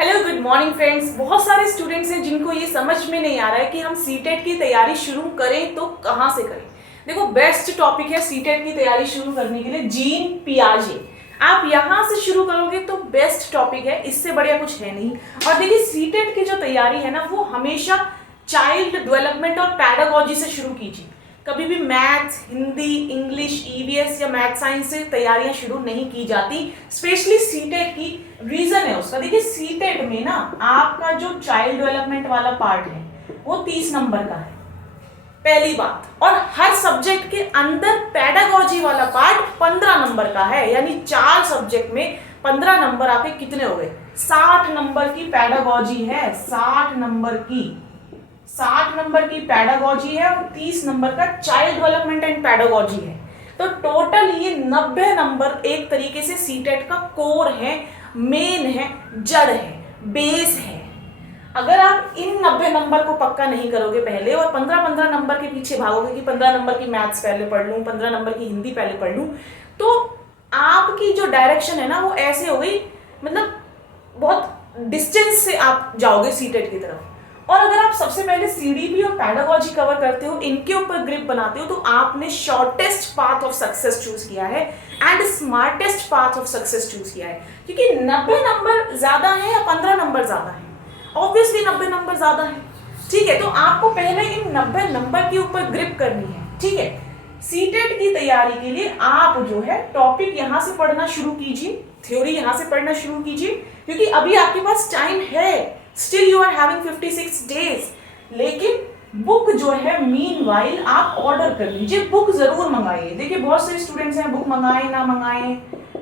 Hello good morning friends. बहुत सारे students हैं जिनको ये समझ में नहीं आ रहा है कि हम सीटेट की तैयारी शुरू करें तो कहाँ से करें। देखो, बेस्ट टॉपिक है सीटेट की तैयारी शुरू करने के लिए जीन पियाजे। आप यहाँ से शुरू करोगे तो बेस्ट टॉपिक है, इससे बढ़िया कुछ है नहीं। और देखिए, सीटेट की जो तैयारी है ना, वो हमेशा चाइल्ड डेवलपमेंट और पैडागोजी से शुरू कीजिए। कभी भी मैथ्स, हिंदी, इंग्लिश, ईवीएस या मैथ साइंस से तैयारियां शुरू नहीं की जाती, स्पेशली सीटेट की। रीजन है उसका, देखिए सीटेट में ना आपका जो चाइल्ड डेवलपमेंट वाला पार्ट है वो 30 नंबर का है, पहली बात। और हर सब्जेक्ट के अंदर पैडागोजी वाला पार्ट 15 नंबर का है, यानी 4 सब्जेक्ट में 15 नंबर आपके कितने हो गए? 60 नंबर की पैडागोजी है, 60 नंबर की पैडागोजी है और 30 नंबर का चाइल्ड डेवलपमेंट एंड पैडागोजी है। तो टोटल ये 90 नंबर एक तरीके से सीटेट का कोर है, मेन है, जड़ है, बेस है। अगर आप इन 90 नंबर को पक्का नहीं करोगे पहले और 15-15 नंबर के पीछे भागोगे कि 15 नंबर की मैथ्स पहले पढ़ लूँ, 15 नंबर की हिंदी पहले पढ़ लूँ, तो आपकी जो डायरेक्शन है ना वो ऐसे हो गई, मतलब बहुत डिस्टेंस से आप जाओगे सीटेट की तरफ। और अगर आप सबसे पहले सीडीपी और पैडागोजी कवर करते हो, इनके ऊपर ग्रिप बनाते हो, तो आपने shortest path of success choose किया है and smartest path of success choose किया है। क्योंकि 90 नंबर ज्यादा है या 15 नंबर ज्यादा है? ऑब्वियसली 90 नंबर ज्यादा है। ठीक है, तो आपको पहले इन 90 नंबर के ऊपर ग्रिप करनी है। ठीक है, सीटेट की तैयारी के लिए आप जो है टॉपिक यहां से पढ़ना शुरू कीजिए, थ्योरी यहां से पढ़ना शुरू कीजिए, क्योंकि अभी आपके पास टाइम है। Still you are having 56 days. लेकिन बुक जो है मीनवाइल आप ऑर्डर कर लीजिए, बुक जरूर मंगाइए। देखिए, बहुत सारे स्टूडेंट्स हैं बुक मंगाए ना मंगाए,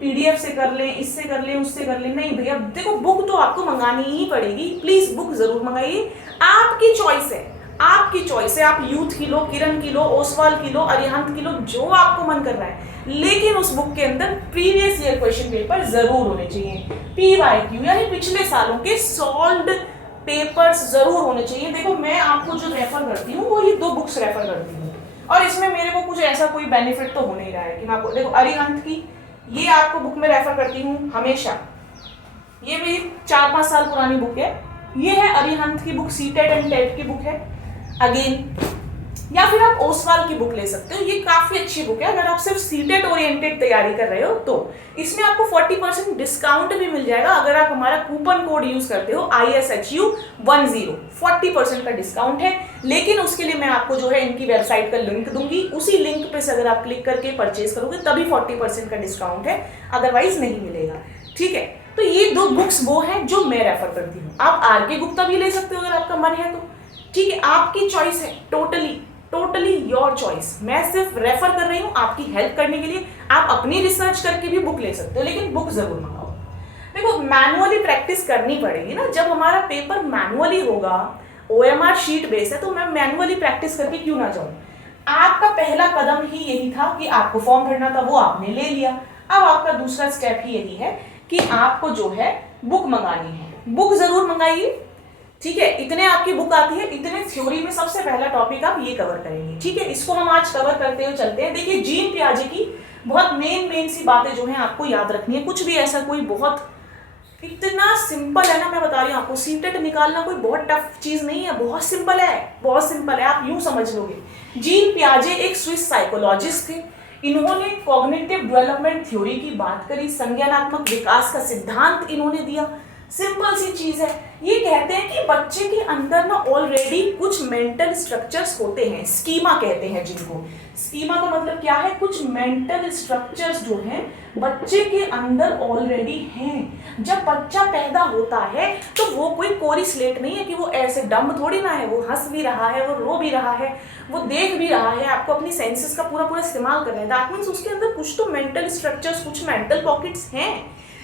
पीडीएफ से कर लें, इससे कर लें, उससे कर लें। नहीं भैया, देखो बुक तो आपको मंगानी ही पड़ेगी। प्लीज बुक जरूर मंगाइए, आपकी चॉइस है, आपकी चॉइस है। आप यूथ की लो, किरण की लो, ओसवाल की लो, अरिहंत की लो, जो आपको मन कर रहा है। लेकिन उस बुक के अंदर प्रीवियस ईयर क्वेश्चन पेपर जरूर होने चाहिए, पीवाईक्यू यानी पिछले सालों के सॉल्व्ड पेपर्स जरूर होने चाहिए। देखो, मैं आपको जो रेफर करती हूँ वो ये 2 बुक्स रेफर करती हूँ, और इसमें मेरे को कुछ ऐसा कोई बेनिफिट तो हो नहीं रहा है कि मैं आपको, देखो अरिहंत की ये आपको बुक में रेफर करती हूँ हमेशा। ये भी 4-5 साल पुरानी बुक है। ये है अरिहंत की बुक, सीटेट एंड टेट की बुक है अगेन। या फिर आप ओसवाल की बुक ले सकते हो, ये काफी अच्छी बुक है अगर आप सिर्फ सीटेट ओरिएंटेड तैयारी कर रहे हो तो। इसमें आपको 40% डिस्काउंट भी मिल जाएगा अगर आप हमारा कूपन कोड यूज करते हो ISHU10, 40% का डिस्काउंट है। लेकिन उसके लिए मैं आपको जो है इनकी वेबसाइट का लिंक दूंगी, उसी लिंक पे से अगर आप क्लिक करके परचेज करोगे तभी 40% का डिस्काउंट है, अदरवाइज नहीं मिलेगा। ठीक है, तो ये 2 बुक्स वो हैं जो मैं रेफर करती हूँ। आप आरके गुप्ता भी ले सकते हो अगर आपका मन है तो। ठीक है, आपकी चॉइस है, टोटली योर चॉइस। मैं सिर्फ रेफर कर रही हूँ आपकी हेल्प करने के लिए। आप अपनी रिसर्च करके भी बुक ले सकते हो, लेकिन बुक जरूर मंगाओ। देखो, मैनुअली प्रैक्टिस करनी पड़ेगी ना। जब हमारा पेपर मैनुअली होगा, OMR शीट बेस है, तो मैं मैनुअली प्रैक्टिस करके क्यों ना जाऊँ। आपका पहला कदम ही यही था कि आपको फॉर्म भरना था, वो आपने ले लिया। अब आपका दूसरा स्टेप ही यही है कि आपको जो है बुक मंगानी है। बुक जरूर मंगाइए। ठीक है, इतने आपकी बुक आती है, इतने थ्योरी में सबसे पहला टॉपिक आप ये कवर करेंगे। ठीक है, इसको हम आज कवर करते हुए चलते हैं। देखिए, जीन पियाजे की बहुत मेन सी बातें जो हैं आपको याद रखनी है। कुछ भी ऐसा कोई बहुत इतना सिंपल है ना, मैं बता रही हूँ आपको, सीटेट निकालना कोई बहुत टफ चीज नहीं है, बहुत सिंपल है, बहुत सिंपल है। आप यूं समझ लोगे। जीन पियाजे एक स्विस साइकोलॉजिस्ट थे। इन्होंने कॉग्निटिव डेवलपमेंट थ्योरी की बात करी, संज्ञानात्मक विकास का सिद्धांत इन्होंने दिया। सिंपल सी चीज है, ये कहते हैं कि बच्चे के अंदर ना ऑलरेडी कुछ मेंटल स्ट्रक्चर्स होते हैं, स्कीमा कहते हैं जिनको। स्कीमा का मतलब क्या है? कुछ मेंटल स्ट्रक्चर्स जो हैं बच्चे के अंदर ऑलरेडी हैं। जब बच्चा पैदा होता है तो वो कोई कोरी स्लेट नहीं है कि वो ऐसे डम्ब थोड़ी ना है, वो हंस भी रहा है, वो रो भी रहा है, वो देख भी रहा है। आपको अपनी सेंसेस का पूरा इस्तेमाल करना है। दैट मीन्स उसके अंदर कुछ तो मेंटल स्ट्रक्चर्स, कुछ मेंटल पॉकेट्स हैं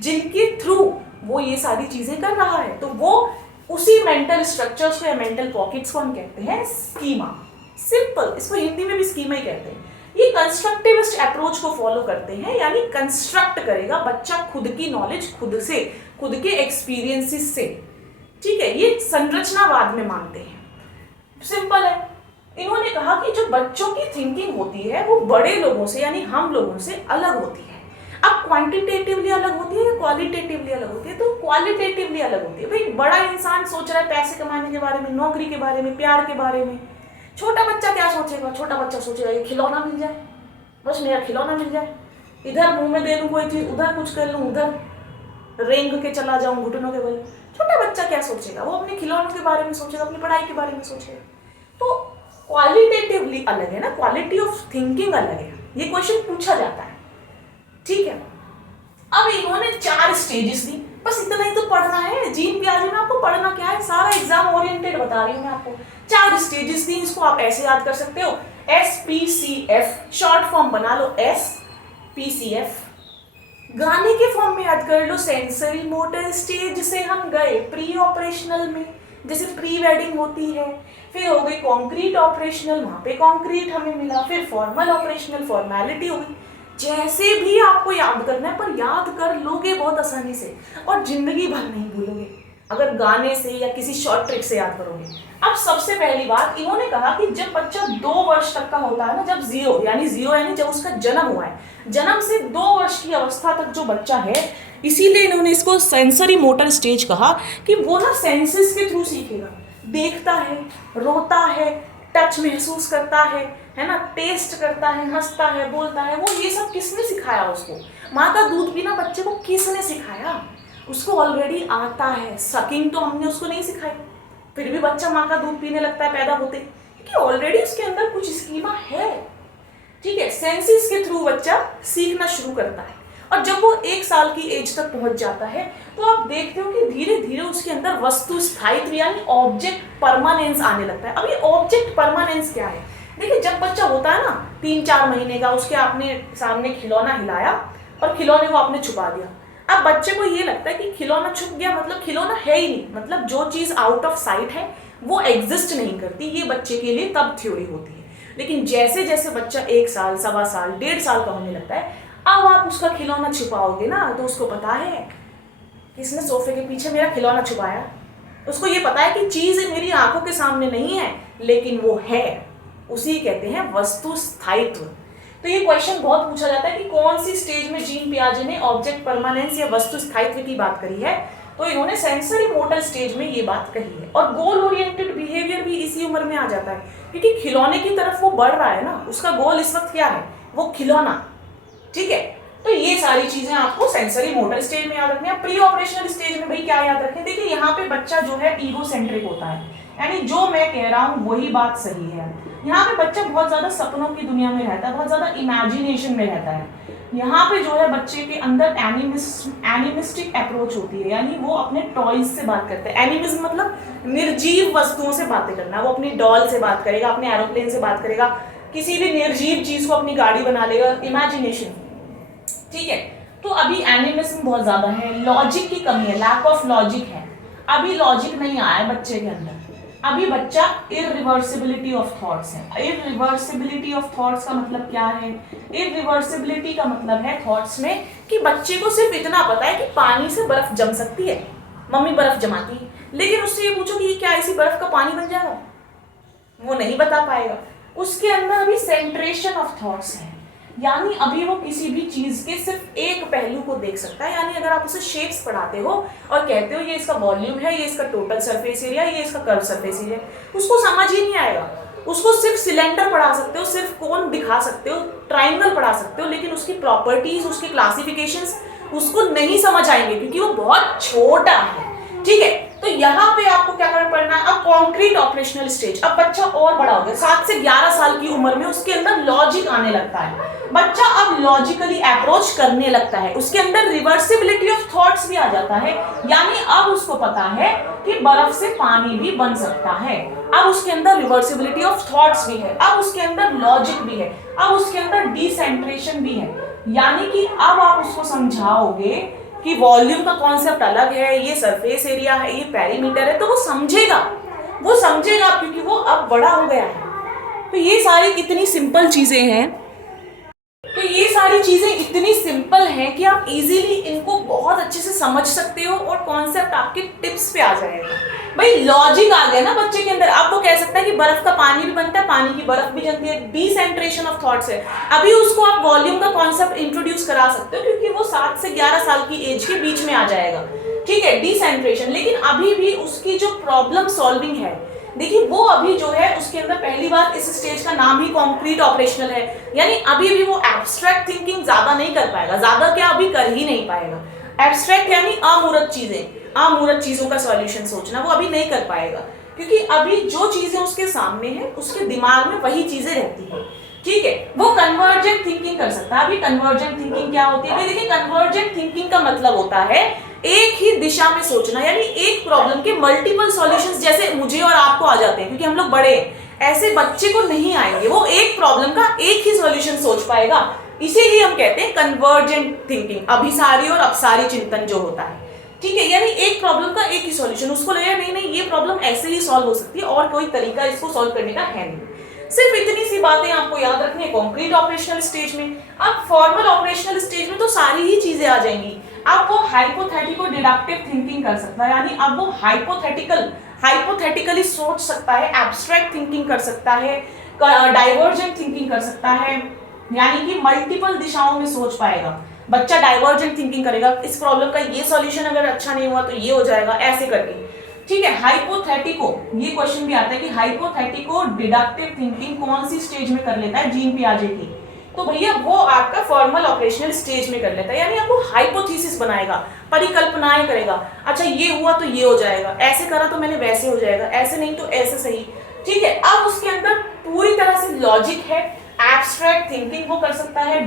जिनके थ्रू वो ये सारी चीजें कर रहा है। तो वो उसी मेंटल स्ट्रक्चर्स को या मेंटल पॉकेट्स को हम कहते हैं स्कीमा। सिंपल, इसको हिंदी में भी स्कीमा ही कहते हैं। ये कंस्ट्रक्टिविस्ट अप्रोच को फॉलो करते हैं, यानी कंस्ट्रक्ट करेगा बच्चा खुद की नॉलेज खुद से, खुद के एक्सपीरियंसेस से। ठीक है, ये संरचनावाद में मानते हैं। सिंपल है। इन्होंने कहा कि जो बच्चों की थिंकिंग होती है वो बड़े लोगों से यानी हम लोगों से अलग होती है। अब क्वांटिटेटिवली अलग होती है या क्वालिटेटिवली अलग होती है? तो क्वालिटेटिवली अलग होती है। भाई बड़ा इंसान सोच रहा है पैसे कमाने के बारे में, नौकरी के बारे में, प्यार के बारे में। छोटा बच्चा क्या सोचेगा? छोटा बच्चा सोचेगा ये खिलौना मिल जाए, बस मेरा खिलौना मिल जाए, इधर मुंह में दे लूँ कोई चीज, उधर कुछ कर लूँ, उधर रेंग के चला जाऊं घुटनों के बल। छोटा बच्चा क्या सोचेगा? वो अपने खिलौनों के बारे में सोचेगा, अपनी पढ़ाई के बारे में सोचेगा। तो क्वालिटेटिवली अलग है ना, क्वालिटी ऑफ थिंकिंग अलग है। ये क्वेश्चन पूछा जाता है, ठीक है। अब इन्होंने 4 स्टेजेस दी, बस इतना ही तो पढ़ना है। जीन पियाजे में आपको पढ़ना क्या है, सारा एग्जाम ओरिएंटेड बता रही हूँ मैं आपको। 4 स्टेजेस दी, इसको आप ऐसे याद कर सकते हो, SPCF, शॉर्ट फॉर्म बना लो SPCF। गाने के फॉर्म में याद कर लो, सेंसरी मोटर स्टेज से हम गए प्री ऑपरेशनल में, जैसे प्री वेडिंग होती है, फिर हो गई कॉन्क्रीट ऑपरेशनल, वहां पे कॉन्क्रीट हमें मिला, फिर फॉर्मल ऑपरेशनल, फॉर्मेलिटी हो गई। जैसे भी आपको याद करना है, पर याद कर लोगे बहुत आसानी से और जिंदगी भर नहीं भूलोगे अगर गाने से या किसी शॉर्ट ट्रिक से याद करोगे। अब सबसे पहली बात इन्होंने कहा कि जब बच्चा 2 वर्ष तक का होता है ना, जब जीरो यानी जब उसका जन्म हुआ है, जन्म से 2 वर्ष की अवस्था तक जो बच्चा है, इसीलिए इन्होंने इसको सेंसरी मोटर स्टेज कहा कि वो ना सेंसेस के थ्रू सीखेगा। देखता है, रोता है, टच महसूस करता है ना, टेस्ट करता है, हंसता है, बोलता है। वो ये सब किसने सिखाया उसको? माँ का दूध पीना बच्चे को किसने सिखाया? उसको ऑलरेडी आता है। सकिंग तो हमने उसको नहीं सिखाई, फिर भी बच्चा माँ का दूध पीने लगता है पैदा होते, क्योंकि ऑलरेडी उसके अंदर कुछ स्कीमा है, ठीक है। सेंसेस के थ्रू बच्चा सीखना शुरू करता है और जब वो 1 साल की एज तक पहुंच जाता है तो आप देखते हो कि धीरे धीरे उसके अंदर वस्तु स्थायित्व यानी ऑब्जेक्ट परमानेंस आने लगता है। अब ये ऑब्जेक्ट परमानेंस क्या है? देखिए, जब बच्चा होता है ना 3-4 महीने का, उसके आपने सामने खिलौना हिलाया और खिलौने को आपने छुपा दिया। अब बच्चे को ये लगता है कि खिलौना छुप गया मतलब खिलौना है ही नहीं, मतलब जो चीज आउट ऑफ साइट है वो एग्जिस्ट नहीं करती। ये बच्चे के लिए तब थ्योरी होती है। लेकिन जैसे जैसे बच्चा 1 साल, 1.25 साल, 1.5 साल का होने लगता है, अब आप उसका खिलौना छुपाओगे ना तो उसको पता है किसने सोफे के पीछे मेरा खिलौना छुपाया। उसको ये पता है कि चीज मेरी आंखों के सामने नहीं है लेकिन वो है। उसी कहते हैं वस्तु स्थायित्व। तो ये क्वेश्चन बहुत पूछा जाता है कि कौन सी स्टेज में जीन पियाजे ने ऑब्जेक्ट परमानेंस या वस्तु स्थायित्व की बात करी है, तो इन्होंने सेंसरी मोटर स्टेज में ये बात कही है। और गोल ओरिएंटेड बिहेवियर भी इसी उम्र में आ जाता है, क्योंकि खिलौने की तरफ वो बढ़ रहा है ना, उसका गोल इस वक्त क्या है? वो खिलौना, ठीक है। तो ये सारी चीजें आपको सेंसरी मोटर स्टेज में याद रखनी है। प्री ऑपरेशनल स्टेज में भाई क्या याद रखें? देखिए, यहाँ पे बच्चा जो है ईगो सेंट्रिक होता है, यानी जो मैं कह रहा हूँ वही बात सही है। यहाँ पे बच्चा बहुत ज्यादा सपनों की दुनिया में रहता है, बहुत ज्यादा इमेजिनेशन में रहता है। यहाँ पे जो है बच्चे के अंदर एनिमिस्टिक अप्रोच होती है, यानी वो अपने टॉयज से बात करते हैं। एनिमिज्म मतलब निर्जीव वस्तुओं से बातें करना। वो अपनी डॉल से बात करेगा, अपने एरोप्लेन से बात करेगा, किसी भी निर्जीव चीज को अपनी गाड़ी बना लेगा। इमेजिनेशन, ठीक है। तो अभी एनिमिज्म बहुत ज्यादा है, लॉजिक की कमी है, लैक ऑफ लॉजिक है। अभी लॉजिक नहीं आया है बच्चे के अंदर। अभी बच्चा इरिवर्सिबिलिटी ऑफ थॉट्स है। इरिवर्सिबिलिटी ऑफ थॉट्स का मतलब क्या है? इरिवर्सिबिलिटी का मतलब है थॉट्स में कि बच्चे को सिर्फ इतना पता है कि पानी से बर्फ जम सकती है, मम्मी बर्फ जमाती है, लेकिन उससे ये पूछो कि क्या इसी बर्फ का पानी बन जाएगा, वो नहीं बता पाएगा। उसके अंदर अभी सेंट्रेशन ऑफ थॉट्स है, यानी अभी वो किसी भी चीज के सिर्फ एक पहलू को देख सकता है। यानी अगर आप उसे शेप्स पढ़ाते हो और कहते हो ये इसका वॉल्यूम है, ये इसका टोटल सरफेस एरिया, ये इसका कर्व सरफेस एरिया, उसको समझ ही नहीं आएगा। उसको सिर्फ सिलेंडर पढ़ा सकते हो, सिर्फ कोन दिखा सकते हो, ट्राइंगल पढ़ा सकते हो, लेकिन उसकी प्रॉपर्टीज, उसके क्लासिफिकेशंस उसको नहीं समझ आएंगे क्योंकि वो बहुत छोटा है, ठीक है। तो यहाँ पे आपको क्या करना पड़ना है? अब कॉन्क्रीट ऑपरेशनल स्टेज। अब बच्चा और बड़ा हो गया, 7 से 11 साल की उम्र में उसके अंदर लॉजिक आने लगता है। बच्चा अब लॉजिकली अप्रोच करने लगता है, उसके अंदर रिवर्सिबिलिटी ऑफ थॉट्स भी आ जाता है, यानी अब उसको पता है कि बर्फ से पानी भी बन सकता है। अब उसके अंदर रिवर्सिबिलिटी ऑफ थॉट्स भी है, अब उसके अंदर लॉजिक भी है, अब उसके अंदर डिसेंट्रेशन भी है। यानी कि अब आप उसको समझाओगे कि वॉल्यूम का कॉन्सेप्ट अलग है, ये सरफेस एरिया है, ये पेरीमीटर है, तो वो समझेगा क्योंकि वो अब बड़ा हो गया है। तो ये सारी कितनी सिंपल चीजें हैं, तो ये सारी चीजें इतनी सिंपल हैं कि आप इजीली इनको बहुत अच्छे से समझ सकते हो और कॉन्सेप्ट आपके टिप्स पे आ जाएगा। भाई लॉजिक आ गया ना बच्चे के अंदर, आप वो कह सकता है कि बर्फ का पानी भी बनता है, पानी की बर्फ भी जमती है, डिसेंट्रेशन ऑफ थॉट्स है। अभी उसको आप वॉल्यूम का कॉन्सेप्ट इंट्रोड्यूस करा सकते हो क्योंकि वो 7 से 11 साल की एज के बीच में आ जाएगा। ठीक है, डिसेंट्रेशन। लेकिन अभी भी उसकी जो प्रॉब्लम सॉल्विंग है, देखिए वो अभी जो है उसके अंदर पहली बार इस स्टेज का नाम ही कॉन्क्रीट ऑपरेशनल है, यानी अभी भी वो एब्स्ट्रैक्ट थिंकिंग ज्यादा नहीं कर पाएगा, ज्यादा क्या अभी कर ही नहीं पाएगा। एब्स्ट्रैक्ट यानी अमूर्त चीजें, अमूर्त चीजों का सॉल्यूशन सोचना वो अभी नहीं कर पाएगा, क्योंकि अभी जो चीजें उसके सामने है उसके दिमाग में वही चीजें रहती है। ठीक है, वो कन्वर्जेंट थिंकिंग कर सकता है। अभी कन्वर्जेंट थिंकिंग क्या होती है? देखिए कन्वर्जेंट थिंकिंग का मतलब होता है एक ही दिशा में सोचना, यानी एक प्रॉब्लम के मल्टीपल सॉल्यूशंस जैसे मुझे और आपको आ जाते हैं क्योंकि हम लोग बड़े हैं, ऐसे बच्चे को नहीं आएंगे। वो एक प्रॉब्लम का एक ही सॉल्यूशन सोच पाएगा, इसीलिए हम कहते हैं कन्वर्जेंट थिंकिंग, अभिसारी और अपसारी चिंतन जो होता है। ठीक है, यानी एक प्रॉब्लम का एक ही सॉल्यूशन, उसको लगेगा नहीं नहीं ये प्रॉब्लम ऐसे ही सॉल्व हो सकती है और कोई तरीका इसको सॉल्व करने का है नहीं। सिर्फ इतनी सी बातें आपको याद रखनी है कॉन्क्रीट ऑपरेशनल स्टेज में। अब फॉर्मल ऑपरेशनल स्टेज में तो सारी ही चीजें आ जाएंगी। अब वो हाइपोथेटिको डिडक्टिव थिंकिंग कर सकता है, यानी अब वो हाइपोथेटिकली सोच सकता है, एब्स्ट्रैक्ट थिंकिंग कर सकता है, डाइवर्जेंट थिंकिंग कर सकता है, यानी कि मल्टीपल दिशाओं में सोच पाएगा। बच्चा डाइवर्जेंट थिंकिंग करेगा, इस प्रॉब्लम का ये सॉल्यूशन अगर अच्छा नहीं हुआ तो ये हो जाएगा, ऐसे करके। ठीक है, हाइपोथेटिको, ये क्वेश्चन भी आता है कि हाइपोथेटिको डिडक्टिव थिंकिंग कौन सी स्टेज में कर लेता है जीन पियाजे की? तो भैया वो आपका फॉर्मल ऑपरेशनल स्टेज में कर लेता है, यानी आपको हाइपोथेसिस बनाएगा, परिकल्पनाएं करेगा। अच्छा ये हुआ तो ये हो जाएगा, ऐसे करा तो मैंने वैसे हो जाएगा, ऐसे नहीं तो ऐसे सही। ठीक है, अब उसके अंदर पूरी तरह से लॉजिक है, एब्स्ट्रैक्ट थिंकिंग वो कर सकता है,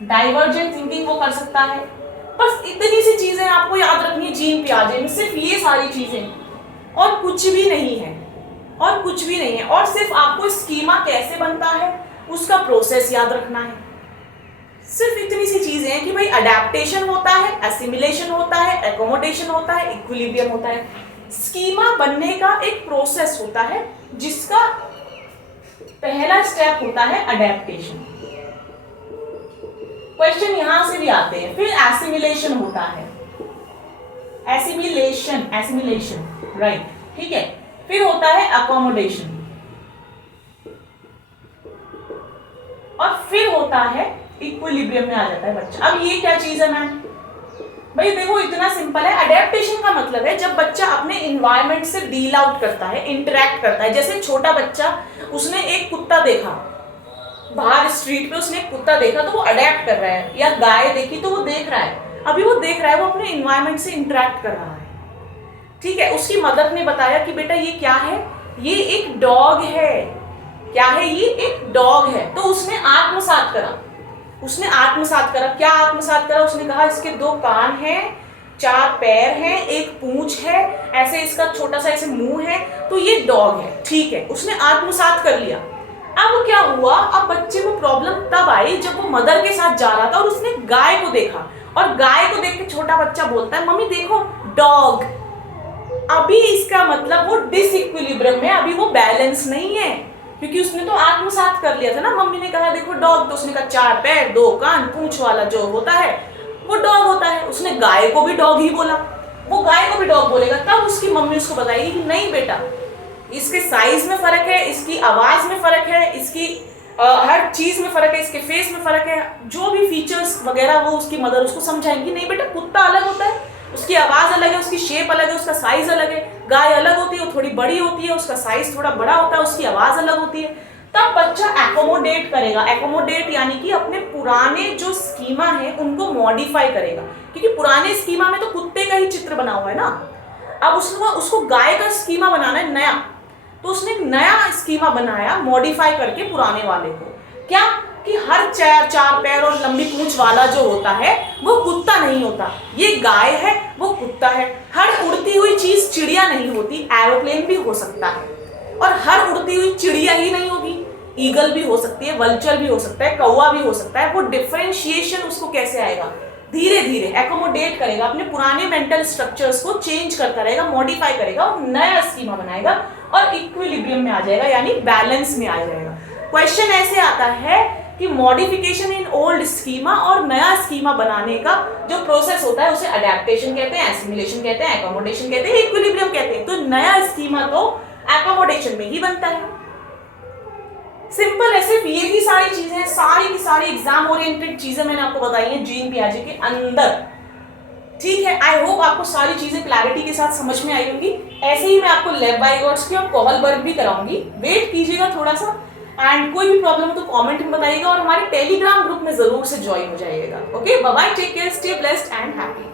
डाइवर्जेंट थिंकिंग वो कर सकता है। बस इतनी सी चीजें आपको याद रखनी है जीन पियाजे में, सिर्फ ये सारी चीजें, और कुछ भी नहीं है, और कुछ भी नहीं है। और सिर्फ आपको स्कीमा कैसे बनता है उसका प्रोसेस याद रखना है। सिर्फ इतनी सी चीजें हैं कि भाई अडेप्टेशन होता है, एसिमिलेशन होता है, एकोमोडेशन होता है, इक्विलिब्रियम होता है। स्कीमा बनने का एक प्रोसेस होता है जिसका पहला स्टेप होता है अडेप्टेशन। क्वेश्चन यहां से भी आते हैं। फिर एसिमिलेशन होता है, एसिमिलेशन राइट, ठीक है। फिर होता है अकोमोडेशन, और फिर होता है इक्विलिब्रियम में आ जाता है बच्चा। अब ये क्या चीज है मैम? भाई देखो इतना सिंपल है। अडेप्टेशन का मतलब है जब बच्चा अपने इन्वायरमेंट से डील आउट करता है, इंटरेक्ट करता है। जैसे छोटा बच्चा, उसने एक कुत्ता देखा बाहर स्ट्रीट पे, उसने एक कुत्ता देखा तो वो अडेप्ट कर रहा है, या गाय देखी तो वो देख रहा है, अभी वो देख रहा है, वो अपने इन्वायरमेंट से इंटरेक्ट कर रहा है। ठीक है, उसकी मदर ने बताया कि बेटा ये क्या है? ये एक डॉग है। क्या है? ये एक डॉग है। तो उसने आत्मसात करा, क्या आत्मसात करा? उसने कहा इसके 2 कान हैं, 4 पैर हैं, एक पूंछ है, ऐसे इसका छोटा सा ऐसे मुंह है, तो ये डॉग है। ठीक है, उसने आत्मसात कर लिया। अब क्या हुआ? अब बच्चे को प्रॉब्लम तब आई जब वो मदर के साथ जा रहा था और उसने गाय को देखा, और गाय को देख के छोटा बच्चा बोलता है मम्मी देखो डॉग। अभी इसका मतलब वो डिसइक्विलिब्रियम में, अभी वो बैलेंस नहीं है, क्योंकि उसने तो आत्मसात कर लिया था ना। मम्मी ने कहा देखो डॉग, तो उसने कहा 4 पैर 2 कान, पूंछ वाला जो होता है वो डॉग होता है। उसने गाय को भी डॉग ही बोला, वो गाय को भी डॉग बोलेगा। तब उसकी मम्मी उसको बताएगी कि नहीं बेटा, इसके साइज में फर्क है, इसकी आवाज में फर्क है, इसकी हर चीज में फर्क है, इसके फेस में फर्क है, जो भी फीचर्स वगैरह वो उसकी मदर उसको समझाएंगी। नहीं बेटा, कुत्ता अलग होता है, उसकी आवाज अलग है, उसकी शेप अलग है, उसका साइज अलग है। गाय अलग होती है, वो थोड़ी बड़ी होती है, उसका साइज थोड़ा बड़ा होता है, उसकी आवाज अलग होती है। तब बच्चा एकोमोडेट करेगा। एकोमोडेट यानी कि अपने पुराने जो स्कीमा है उनको मॉडिफाई करेगा, क्योंकि पुराने स्कीमा में तो कुत्ते का ही चित्र बना हुआ है ना। अब उसको गाय का स्कीमा बनाना है नया, तो उसने एक नया स्कीमा बनाया मॉडिफाई करके पुराने वाले को। क्या कि हर 4 पैर और लंबी पूंछ वाला जो होता है वो कुत्ता नहीं होता, ये गाय है, वो कुत्ता है। हर उड़ती हुई चीज चिड़िया नहीं होती, एरोप्लेन भी हो सकता है। और हर उड़ती हुई चिड़िया ही नहीं होगी, ईगल भी हो सकती है, वल्चर भी हो सकता है, कौवा भी हो सकता है। वो डिफरेंशिएशन उसको कैसे आएगा? धीरे धीरे एकोमोडेट करेगा, अपने पुराने मेंटल स्ट्रक्चर्स को चेंज करता रहेगा, मॉडिफाई करेगा और नया स्कीमा बनाएगा और इक्विलिब्रियम में आ जाएगा, यानी बैलेंस में आ जाएगा। क्वेश्चन ऐसे आता है कि मॉडिफिकेशन इन ओल्ड स्कीमा और नया स्कीमा बनाने का जो प्रोसेस होता है उसे अडेप्टेशन कहते हैं, एसिमिलेशन कहते हैं, एकोमोडेशन कहते हैं, इक्विलिब्रियम कहते हैं। तो नया स्कीमा तो एकोमोडेशन में ही बनता है। सिंपल है, सिर्फ ये ही सारी चीजें हैं, सारी की सारी एग्जाम ओरिएंटेड चीजें मैंने आपको बताई हैं जीन पियाजे के अंदर। ठीक है, आई होप आपको सारी चीजें क्लैरिटी के साथ समझ में आई होंगी। ऐसे ही मैं आपको लेव-वाइगॉट्स की और कोहलबर्ग भी कराऊंगी, वेट कीजिएगा थोड़ा सा। एंड कोई भी प्रॉब्लम हो तो कमेंट में बताइएगा और हमारे टेलीग्राम ग्रुप में जरूर से ज्वाइन हो जाइएगा। Okay, bye bye, take care, stay blessed and happy.